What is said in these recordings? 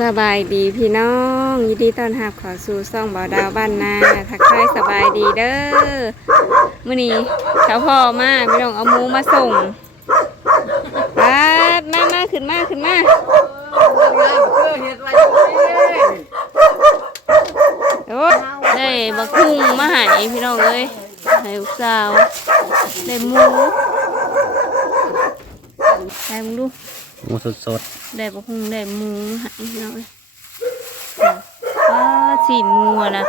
สบายดีพี่น้องยินดีต้อนรับเขอสู่ซ่องบ่าวดาวบ้านนาทักทายสบายดีเด้อมื้อนี้เขาพ่อมาพี่น้องเอาหมูมาส่งป๊าดมามาขึ้นมาขึ้นมาโอ้ได้บักคุ้งมาให้พี่น้องเอ้ยให้ลูกสาวได้หมูใส่มึงดู หมูสดได้ปะพุงได้หมูหายน้อยอ้าสีนมัวนะ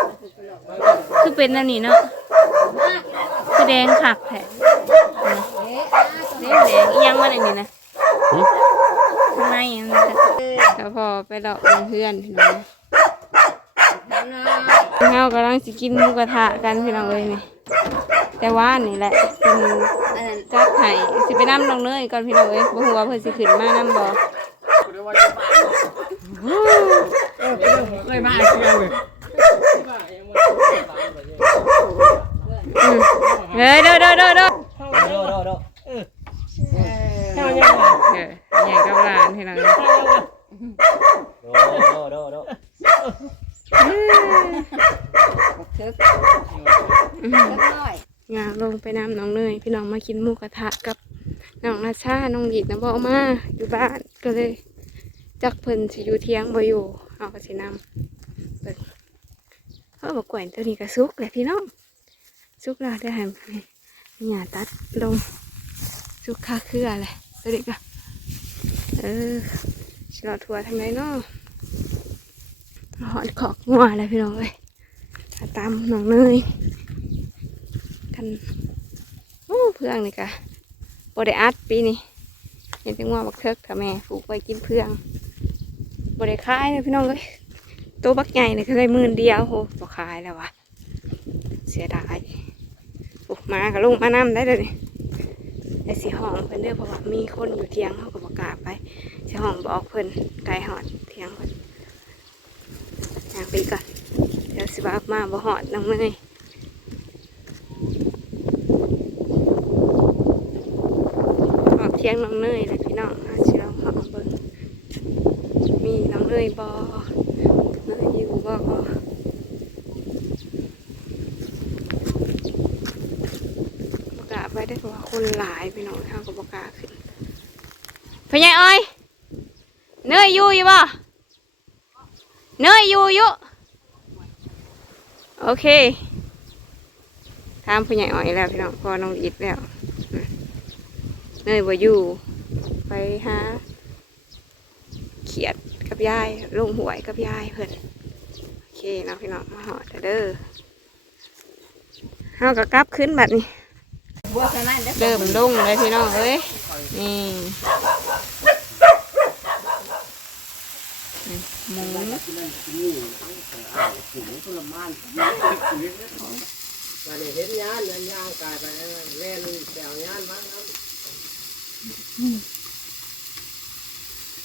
คือเป็นอันนี้เนาะคือแดงขักแผลแดงแดงยังมันอันนี้นะๆหึข้างในอันนี้จ้ะแล้วพอไปเลาะเพื่อนพี่น้องเฮากำลังสิกินหมูกระทะกันพี่น้องเลยนี่แต่ว่านี่แหละเป็น จัดไห้สิไปน้ำลงเนยก่อนพี่น้องเอ้ยบ่ฮู้ว่าเพิ่นสิขึ้นมาน้ำบ่ เลยมาเชียวเลย อืมเฮ้ยเด้อเด้อเด้อเด้อ โดโดโดเออ เออใหญ่กับหลานให้เราเลย โดโดโดโด งาลงไปน้ำน้องเนยพี่น้องมากินหมูกระทะกับน้องนาชา ออกมาอยู่บ้านก็เลย จักเพิ่นสิอยู่เที่ยงบ่อยู่เอาก็สินำเปิดเขาบอกแกวนตัวนี้ก็สุกแหละพี่น้องสุกแล้วได้ให้หญ้าตัดลงสุกค่าเครือแหละตัวนี้ก็เออฉลอดทัวทาไหนเนาะหอดขอกงัวเลยพี่น้องเอ้ยถ้าตามน้องเนยกันโอ้เพื่องนี่กะบได้อัดปีนี้ เห็นจังว่าบักเทิกค่ะแม่ปลูกไว้กินเพื่องบได้ขายเลยพี่น้องเลยตัวบักใหญ่เลยก็ได้หมื่นเดียวโหบ่ขายแล้ววะเสียดายโอ้มากับลุงมานํได้เลยแต่สีห้องเพิ่นเด้อเพราะว่ามีคนอยู่เทียงเขาก็บอกกล้าไปสีห้องบอกเพิ่นไกลหอดเทียงเพิ่นย่างไปก่อนเดี๋ยวสิว่ามาบ่หอดน้องเนย สียงน้องเนยเลยพี่น้องอาเชียวห้องเบิ่งมีน้องเนยบอเนยอยู่บอกล้าไปได้เพราะว่าคนหลายพี่น้องเขาก็บอกล้าขึ้นพี่ใหญ่อ้อยเนยอยู่อยู่บ่เนยอยู่อยู่โอเคถามพี่ใหญ่อ้อยแล้วพี่น้องพอน้องอิดแล้ว เนยบ่อยู่ ไปหาเขียดกับยายลงหวยกับยายเพิ่นโอเคเนาะพี่น้องมาหอดเด้อเฮาก็กลับขึ้นบัดนี้เริ่มลงเลยพี่น้องเอ้ยนี่หมูมาเห็นยานยันยางกายไปเล่นแถวยานมากครับ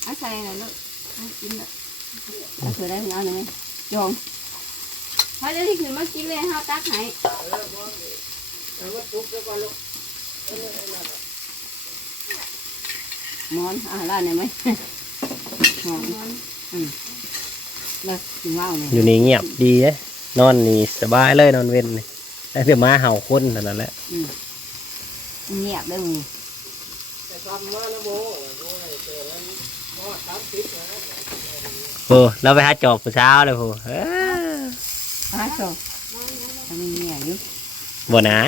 เอาใส่หน่อยลูกเอากินละเอาเผื่อได้เอาหน่อยไหมโยงพอจะที่ขึ้นมากินเลยเฮาตักให้เอามาทุบแล้วก็ลูกหมอนอ่าร้านไหนไหมหอมอืมแล้วกินว่าวเนี่ยอยู่นี่เงียบดีเอ้นอนนี่สบายเลยนอนเว้นนี่ได้เพียงมาเห่าคนเท่านั้นแหละอืมเงียบเลยมึง โอ้เราไปหาจอบผู้เช้าเลยพูเออฮะโซ่ทำไมเงียบอยู่บ่นา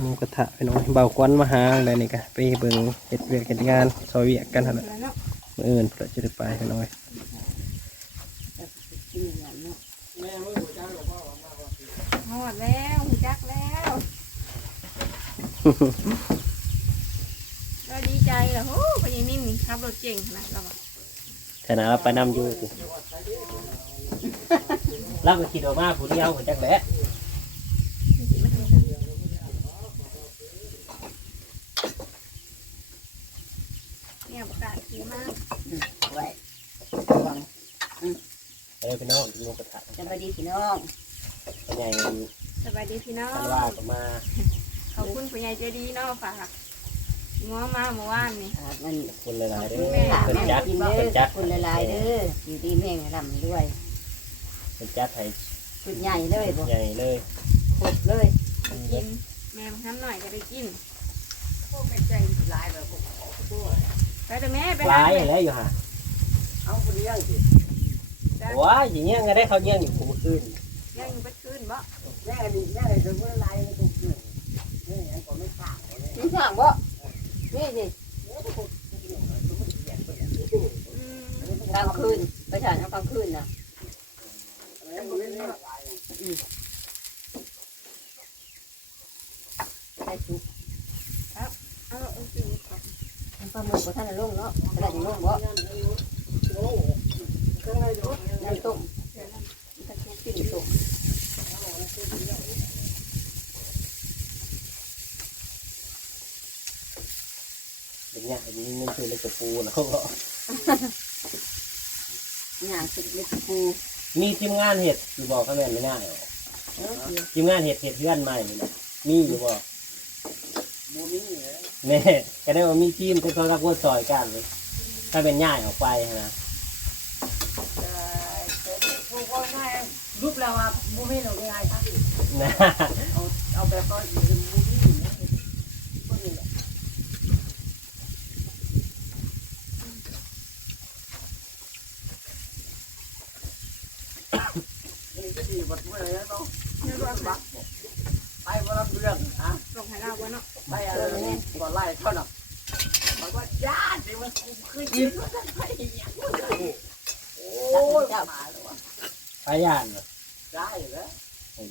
หมูกระทะไปน้องเบาควันมาหาอะไรนี่กะไปเบิ่งเฮ็ดเวียกเฮ็ดงานซอยเวียกกันเท่านั้นมื้ออื่นเพื่อจะได้ไปไปน้อย กินอย่างเนาะ หอดแล้วหูจักแล้ว ก็ดีใจเหรอโอ้พญานิ่มนี่ขับรถเก่งขนาดเราอะขณะเราไปนำอยู่สิเราก็คิดออกมาผู้เดียวเหมือนจังแหละเนี่ยประกาศขี่มากไว้วางเออพี่น้องหมูกระทะจะไปดีพี่น้องเป็นไงสบายดีพี่น้องกันว่าก็มา ขอบคุณผู้ใหญ่ใจดีเนาะฝากงัวมาเมื่อวานนี่อ่ามันคนหลายๆเด้อแม่ถามเป็นแม่จัดกินเป็เด้นอจัดคุณหลายๆเด้ออยู่ดีแม่งลำด้วยเป็นจัดให้คุณใหญ่เลยบ่ใหญ่เลยครบเลยกินแม่มาทำหน่อยก็ได้กินพวกเป็นใจหลายแบบไปแต่แม่ไปหลายเลยแล้วอยู่ห่ะเอาคนเลี้ยงสิว้าอย่างเงี้ยก็ได้เขาเงี้ยอยู่คุ้มขึ้นยังอยู่ไปคืนบ่แม่ดีแม่เลยจะพูดอะไรไม่ถูกเลยนี่ยังก็ไม่ต่าง เลยไม่ต่างบ่นี่สิกลางคืนไปถ่ายกลางคืนนะใช่ชุบเอาเอาสิก่อนปลาหมึกกับท่านลงเนาะกระดาษยังลงบ่น้ำต้มท่านชุบปิ้งต้ม อย่างเงี้ยอันนี้มันคือเล็กกระปูแล้วก็ย่างสุกเล็กปูมีทีมงานเห็ดอยู่บอกเขาแม่นไม่น่าหรอกเออทีมงานเห็ดเห็ดเพื่อนใหม่นี่นะมีอยู่บอกแม่ก็ได้ว่ามีทีมที่เขารักว่าซอยกันเลยถ้าเป็นย่ายออกไปนะรูปเราอะบูมี่หนูยังไงคะนะเอาเอาแบบว่าบูมี่พวกนี้แหละ นี่ก็ ดมดเมื่อไรแล้วเนาะเดี๋ยวรอค่ะไปมารับเรื่องฮะลงให้เราบ่เนาะไปอะไรนี่ก่อนไล่เขาเนาะบอกว่าญาติมันคือยิงก็จะไปอย่างโอ้ยมาแล้ววะพยานเหรอได้แล้วโอ้ย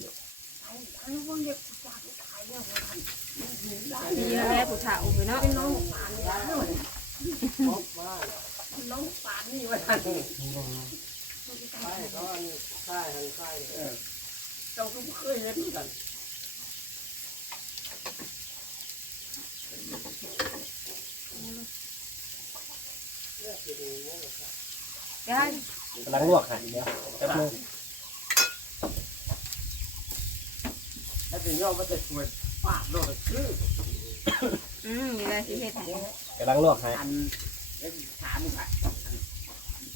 ไอ้ไอ้พวกเด็กผู้ชายตายเนี่ยมันได้ดีแล้วแม่ผู้เฒ่าไปเนาะน้องปานเนี่ยน้องปานนี่วะท่าน ใช่ก็นี่ใช่ใช่เออเจ้าก็เคยเห็นกันได้กำลังลวกหั่นเดียวแป๊บนึงแล้วถึงยอมมันจะชวนปากโดนชื่ออืมนี่แหละสิเฮ็ดให้กำลังลวกหั่นอันเล่นถามมึงไป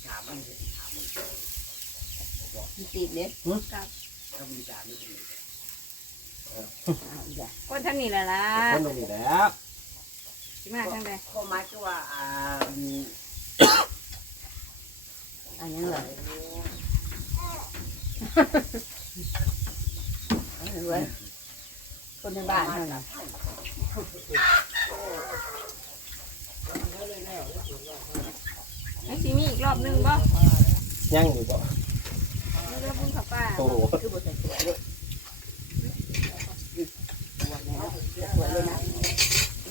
ถามมึงถามมึงติดเด็ดถ้าบริกาไม่ดีอ่าอย่าคนท่านนี่แหละล่ะคนตรงนี้แล้ว สิมาทางใดข้อหมายคือว่าอ่าอันนี้เหรออันนี้เว้ยคนในบ้านเท่านั้นไอ้สิมี อีกรอบหนึงบ่ย่างอยู่บ่นี่ก็บุญกับป้าโอ้โหคือบทสวยด้วยสวยเลยนะสวยเลยนะ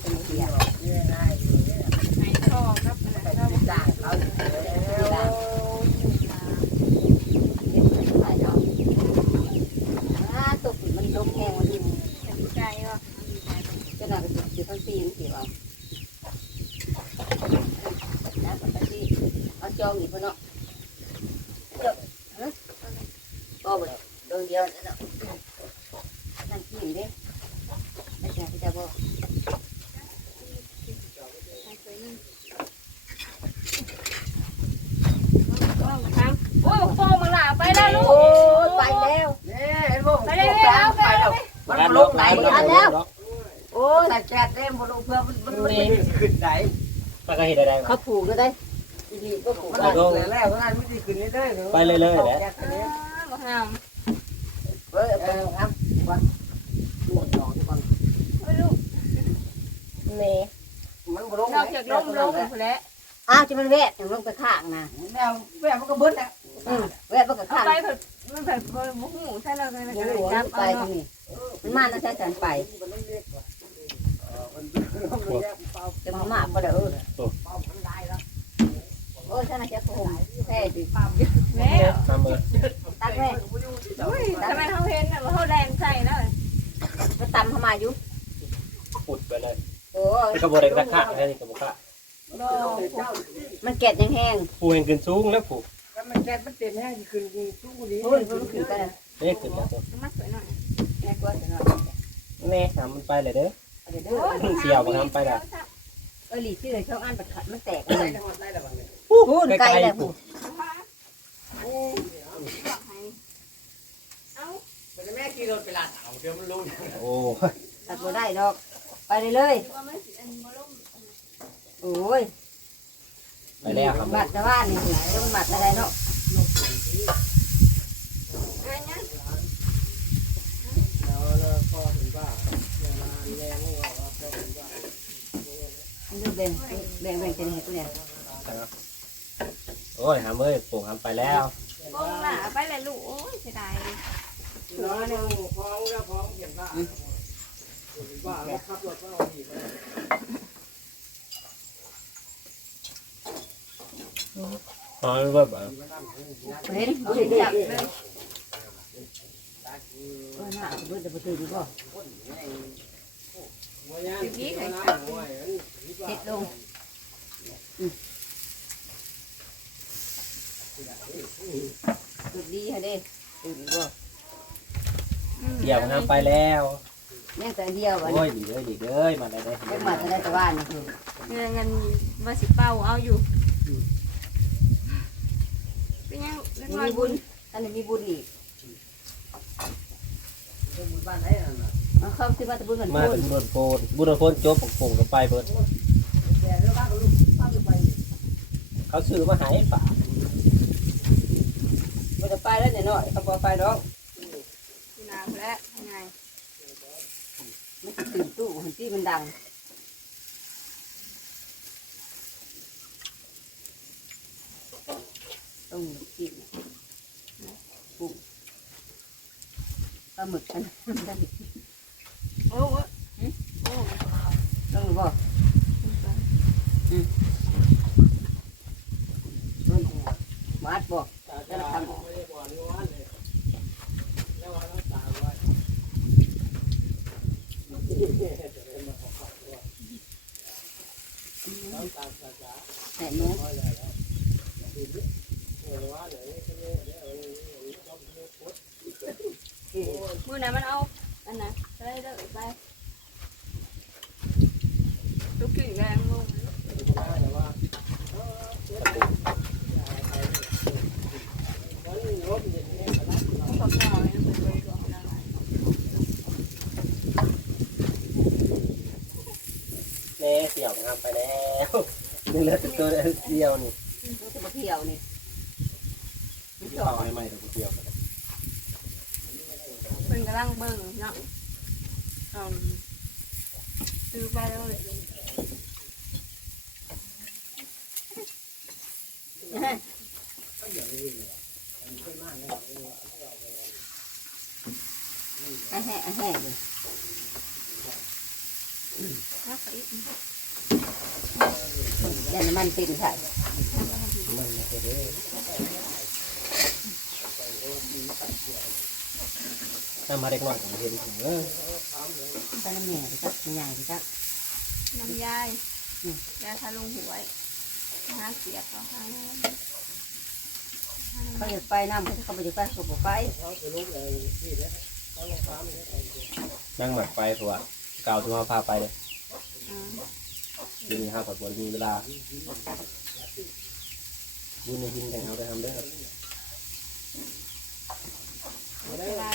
เป็นเสียง่ายๆเลยเนี่ยให้ชอบครับนะแต่ชอบบริการเขาแล้วถ่ายเนาะอ่าตกมันลงแห้งวันนี้ดีใจว่ะเจ้าหน้าที่สิบพันสี่มันสิว่านะพันสี่เอา จองอีกคนเนาะก็บ่โดนเดียวนั่นเนาะนั่นกินเด้ไม่ใช่ที่จะบอกให้สวยหนึงเอาทางโอ้ยโฟมมาล่ะไปแล้วลูกโอ้ไปแล้วนี่เห็นบ่ไปเลยเอาไปเลยมันลงไหนกันแล้วโอ้แต่แจกเต็มบ่ลงเพื่อมันมันมันขึ้นไหนปลากระเห็ดอะไรมาเขาผูกก็ได้ อีลีก็ผูกมันได้ลงเลยแล้วนั้นไม่ได้ขึ้นนี่ได้ไปเลยเลยแหละบ่ห้ามเฮ้ยเออครับลูกสองคนเอ้ยลูกเมย์มันบ่ลงนอกจากล้มลงพุ่นแหละอ้าวจะมันแวะถึงลงไปข้างนะแนวแม่มันก็เบิ้ลแล้วอืมแวะไปกับเอาข้างไปเพิ่นมันเพิ่นบ่บ่ฮู้ใช่แล้วไงมันยัก็งเลยหัวจับไปเอาทางเนาะนี้มันมาแล้วใช้สันไปมันเล็กกว่าเออมันมันแยกเป่าจะมามาก็ได้เออ เป่ามันได้แล้ว โอ้ยท่านอาจารย์ผมแท้ดิแล้วมาเมื่อตักแม่อุ้ยทำไมเขาเห็นน่ะว่าเขาแดงใส่นะก็ตำเข้ามาอยู่ปุดไปเลยโอ้ยเป็นกระบอกเด็กตะขะแค่นี้กระบอกกะบ่มันแกะยังแห้งปูเห็นขึ้นสูงแล้วผูกแล้วมันแก๊สมันเต็มแห้งขึ้นสู้คนนี้โอ้ยมันขึ้นไปแล้วเอ๊ะขึ้นแล้วตัวมาสวยหน่อยแม่กลัวจะนอนแน่ทำมันไปเลยเด้อเดี๋ยวเด้อเสี่ยวบ่ทำไปล่ะเอหลีที่เลยช่องอันปัดขัดมันแตกได้เลย แล้วได้แล้วบัดนี้พูดไกลเลยพูดมันจะแม่ขี่รถไปลาดเอาเดี๋ยวมันรู้โอ้ตัดบ่ได้ดอก ไปเลยเลยโอ้ยไปแล้วครับบัดแต่ว่านี่ต้องบัดอะไรเนาะดูแบ่งแบ่งแบ่งกันให้ตัวเนี่ยโอ้ยหามเอ้ยปลูกหามไปแล้วโป้งล่ะไปเลยลูกโอ้ยเสียดายน้อยเนี่ยพองแล้วพองเห็นว่าว่าแล้วขับรถก็เอาดีไปอ๋อเบิ่งเห็นบ่เห็นจับเลยเออหน้าเบิ่งจะบ่ตื่นดีบ่สิบวิเคยเฮ็ดลง สุดดีฮะเด้ตื่นบ่เดี่ยวหามไปแล้วยังแต่เดียววันโอ้ยดีเลยดีเลยมาได้ได้เด็กมาจะได้แต่ว่านี่คือเงินเงินมาสิเป้าเอาอยู่เป็นยังเล็กน้อยมีบุญอันนี้มีบุญอีกบ้านไหนน่ะเอาเข้าที่มาตะบุญกันมาพูเป็นบุญโพนบุญโพนจบปงกับไปเบิดแต่เรื่องบ้านก็ลูกบ้านไปเขาซื้อมาใหายฝาก มันจะไปแล้วเนี่ยน้อยเขาบอกไปดอกน้ำและยังไงมันสิตื่นตู้หันที่มันดังต้องกินปุ๊บปลาหมึกกันได้โอ้โหโอ้โหต้องบอกมาดบอกตาจะทำไม่ได้บ่อน ง้อนเลยแล้วว่าต้องตามว่าแต่หนูมือไหนมันเอา อันไหนจะได้เลิกไปลูกกิ่งแรงลงขอบคุณเนี่ยเป็นบริการของเรา แน่เดี่ยวหามไปแล้วนี่ เหลือแต่ตัวเดียวนี่มันจะมาเที่ยวนี่ที่เขาให้ใหม่ตัวเดียวกันเป็นกำลังเบิ่งเนาะอืมซื้อไปแล้วเลยอะแห่อะแห่เลยนะไปอีก ยันน้ำมันติ่นใส่มันไม่ได้ถ้ามาเด็กน้อยก็เห็นเออไปน้ำแม่ไปจักใหญ่ไปจักน้ำยายยายทาลุงหวยหาเสียบเขาให้เขาจะไปน้ำเขาจะเขาไปจะไปเขาบอกไปนั่งหมักไปเพราะว่าเก่าที่เขาพาไปเลย อืมยินห้าผัดบนมีเวลาบุญในหินแต่งเอาได้ทำได้อเวลา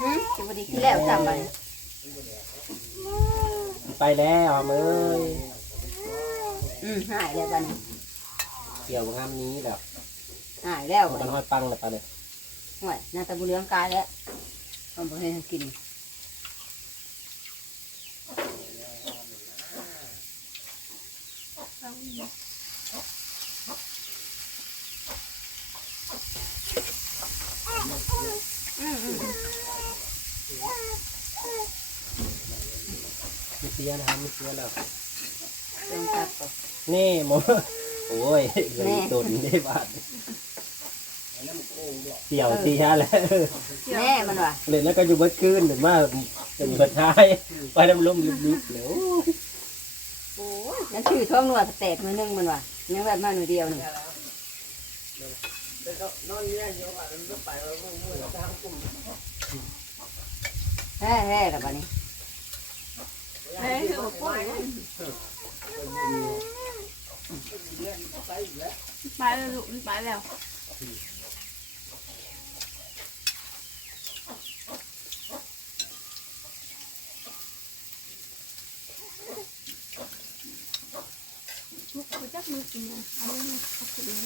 หืมจะพอดีที่แล้วจำไปไปแล้วเอ้ยอืมหายแล้วบัดนเกี่ยวกับงานนี้แบบหายแล้วมันห้อยปังเลยไปเลย ห่วยหน้าตาบุเรืองกายแล้วมันบ่ให้กินอืมอืมมีเสียนะครับมีเสียแล้วเติมตับก่อนนี่หมอโอ้ยเลยตุนได้บาท เสี่ยวเสียแล้วแม่มันว่ะเลยแล้วก็อยู่เบิดคืนถึงมาเป็นเบิดท้ายไปน้ำลมลิบๆเลยโอ้ยแล้วชื่อท้องนัวแตกมือนึงมันว่ะยังแบบมาหนูเดียวนี่นอนเลี้ยงอยู่ว่ามันก็ไปแล้วมึงมึงทางกลุ่มแฮ่แฮ่ละบัดนี้เฮ้ยคือบอกว่าไปแล้วลูกมันไปแล้วลูกเขา จักมือกินนะเอาเลยนะเอาขึ้นเลย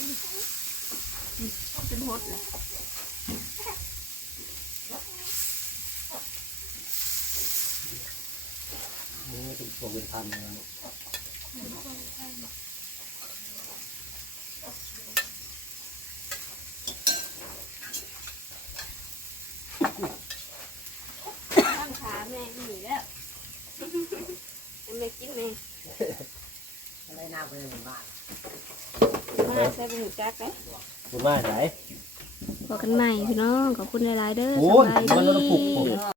อืมเป็นหดเลยนี่เป็นตัวเป็นพันนะ ตั้งขาแม่หนีแล้วแม่กินแม่ อะไรน้ำไปในบ้าน มาใส่เป็นหูจักไหม คุณมาไหนบอกกันใหม่พี่น้องขอบคุณหลายๆเด้อโอ้ยสบายมันดีมันผูกโผ